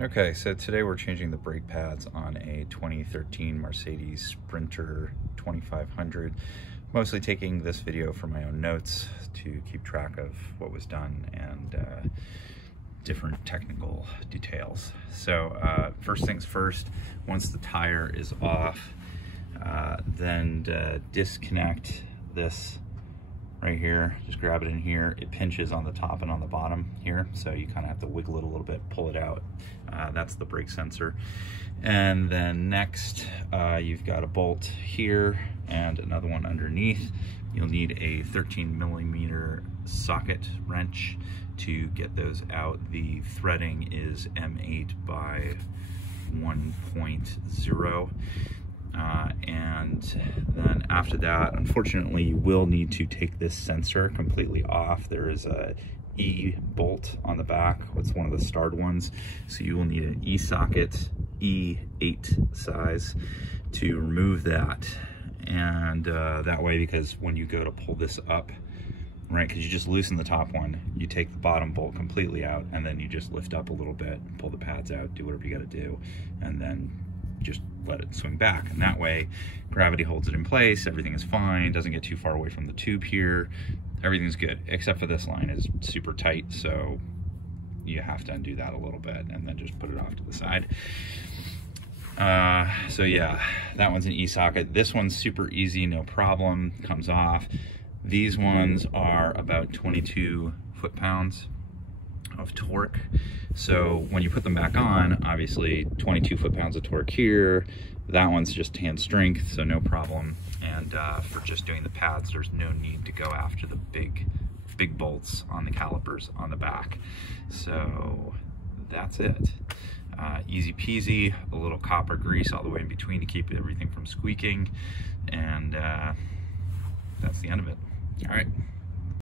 Okay, so today we're changing the brake pads on a 2013 Mercedes Sprinter 2500. Mostly taking this video for my own notes to keep track of what was done and different technical details. So first things first, once the tire is off, then disconnect this right here. Just grab it in here. It pinches on the top and on the bottom here, so you kind of have to wiggle it a little bit, pull it out. That's the brake sensor. And then next, you've got a bolt here and another one underneath. You'll need a 13mm socket wrench to get those out. The threading is M8 by 1.0. And then after that, unfortunately, you will need to take this sensor completely off. There is a E bolt on the back. It's one of the starred ones. So you will need an E socket, E8 size, to remove that. And that way, because when you go to pull this up, right, because you just loosen the top one, you take the bottom bolt completely out, and then you just lift up a little bit, pull the pads out, do whatever you got to do, and then just let it swing back. And that way gravity holds it in place, everything is fine, doesn't get too far away from the tube here, everything's good, except for this line is super tight, so you have to undo that a little bit and then just put it off to the side. So yeah, that one's an E-socket. This one's super easy, no problem, comes off. These ones are about 22 foot-pounds of torque. So when you put them back on, obviously 22 foot-pounds of torque here. That one's just hand strength, so no problem. And for just doing the pads, there's no need to go after the big bolts on the calipers on the back. So that's it. Easy peasy, a little copper grease all the way in between to keep everything from squeaking. And that's the end of it. All right.